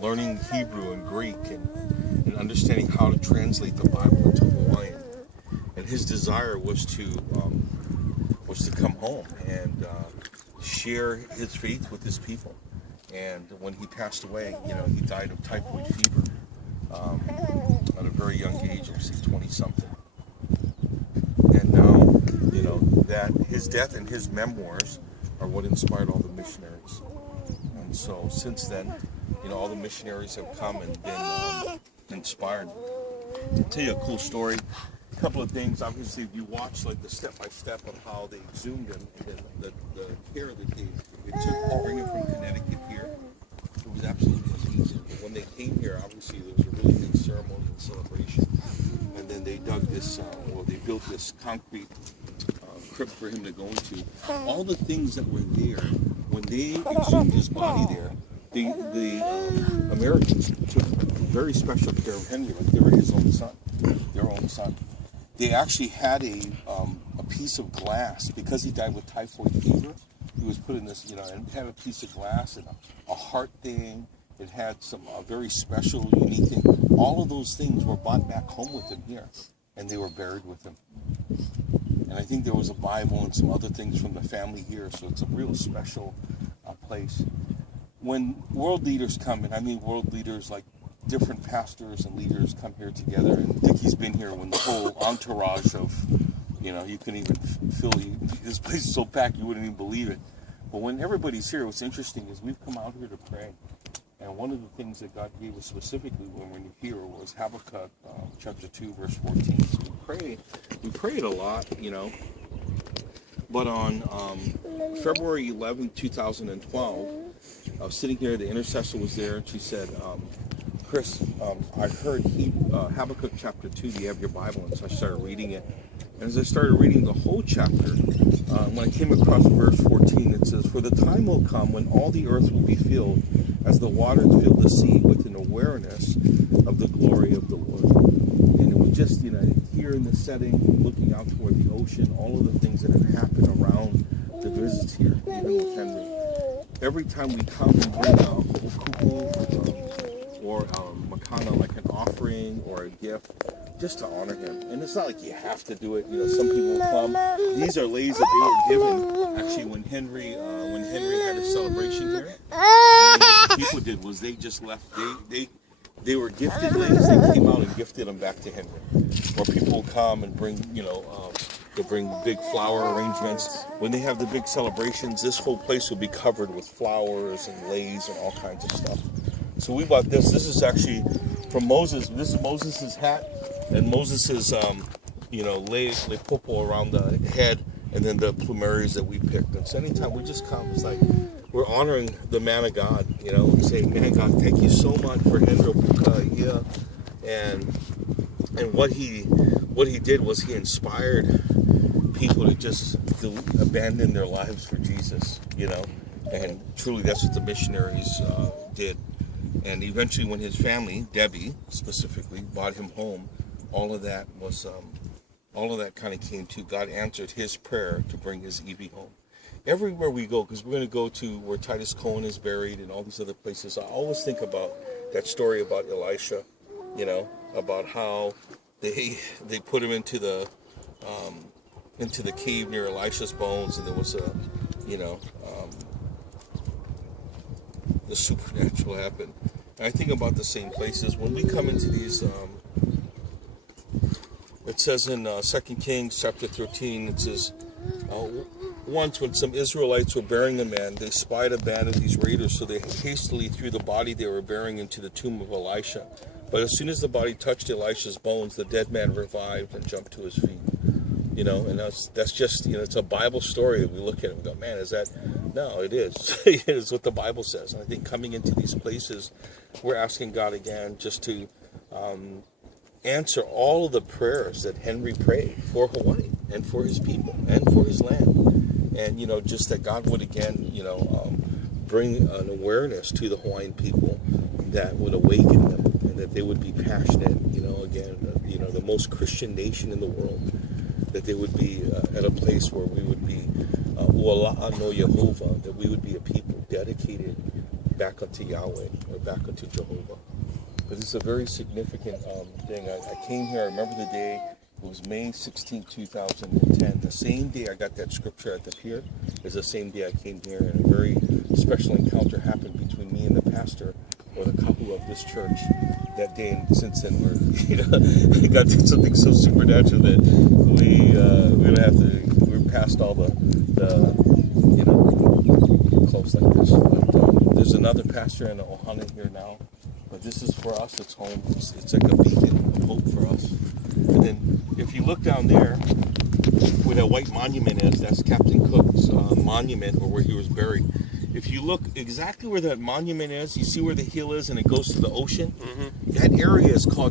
learning Hebrew and Greek and understanding how to translate the Bible into Hawaiian. And his desire was to come home and share his faith with his people. And when he passed away, he died of typhoid fever at a very young age, I would say 20-something. And now, that his death and his memoirs are what inspired all the missionaries. And so since then, all the missionaries have come and been inspired. To tell you a cool story, a couple of things. Obviously, if you watch like the step-by-step of how they exhumed him, and the care that it took to bring him from Connecticut here, it was absolutely amazing. But when they came here, obviously there was a really big ceremony and celebration. And then they dug this, they built this concrete crypt for him to go into. All the things that were there, when they exhumed his body there, the Americans took very special care of Henry, like they were his own son, their own son. They actually had a piece of glass, because he died with typhoid fever. He was put in this, and it had a piece of glass and a heart thing. It had some very special, unique thing. All of those things were brought back home with him here, and they were buried with him. And I think there was a Bible and some other things from the family here, so it's a real special place. When world leaders come, and I mean world leaders like different pastors and leaders come here together, and Dickie's been here when the whole entourage of, you couldn't even feel, this place is so packed you wouldn't even believe it. But when everybody's here, what's interesting is we've come out here to pray. And one of the things that God gave us specifically when we were here was Habakkuk chapter 2, verse 14. So we prayed a lot, But on February 11, 2012, I was sitting here, the intercessor was there, and she said, Chris, I heard Habakkuk chapter 2, do you have your Bible? And so I started reading it. And as I started reading the whole chapter, when I came across verse 14, it says, "For the time will come when all the earth will be filled, as the waters fill the sea, with an awareness of the glory of the Lord." And it was just, here in the setting, looking out toward the ocean, all of the things that have happened around the visits here, even with Henry. Every time we come and bring a kuku or makana, like an offering or a gift, just to honor him. And it's not like you have to do it. Some people come. These are leis that they were given actually when Henry had a celebration here. And what the people did was they just left. They were gifted leis. They came out and gifted them back to Henry. Or people come and bring, they bring big flower arrangements. When they have the big celebrations, this whole place will be covered with flowers and leis and all kinds of stuff. So we bought this. This is actually from Moses. This is Moses' hat and Moses' le popo around the head, and then the plumeries that we picked. And so anytime we just come, it's like we're honoring the man of God, and saying, "Man, God, thank you so much for Hendro Puka and what he did was he inspired people to just abandon their lives for Jesus, and truly that's what the missionaries did. And eventually, when his family, Debbie specifically, brought him home, all of that kind of came to. God answered his prayer to bring his Evie home. Everywhere we go, because we're going to go to where Titus Cohen is buried and all these other places, I always think about that story about Elisha, about how they put him into the cave near Elisha's bones, and there was the supernatural happened. And I think about the same places when we come into these. It says in 2 Kings chapter 13, it says, once when some Israelites were burying a man, they spied a band of these raiders, so they hastily threw the body they were burying into the tomb of Elisha. But as soon as the body touched Elisha's bones, the dead man revived and jumped to his feet. And that's just, it's a Bible story. We look at it and go, man, is that? No, it is. It's what the Bible says. And I think coming into these places, we're asking God again just to answer all of the prayers that Henry prayed for Hawaii and for his people and for his land. And, just that God would again, bring an awareness to the Hawaiian people that would awaken them and that they would be passionate, the most Christian nation in the world, that they would be at a place where we would be Uala'a no Yehovah, that we would be a people dedicated back unto Yahweh, or back unto Jehovah. But it's a very significant thing. I came here, I remember the day, it was May 16, 2010. The same day I got that scripture at the pier is the same day I came here, and a very special encounter happened between me and the pastor, or the couple of this church, that day. And since then, we got to something so supernatural that we don't have to, we're past all the close like this. But there's another pastor in Ohana here now. But this is for us, it's home. It's like a beacon of hope for us. And then if you look down there, where that white monument is, that's Captain Cook's monument, or where he was buried. If you look exactly where that monument is, you see where the hill is and it goes to the ocean? Mm-hmm. That area is called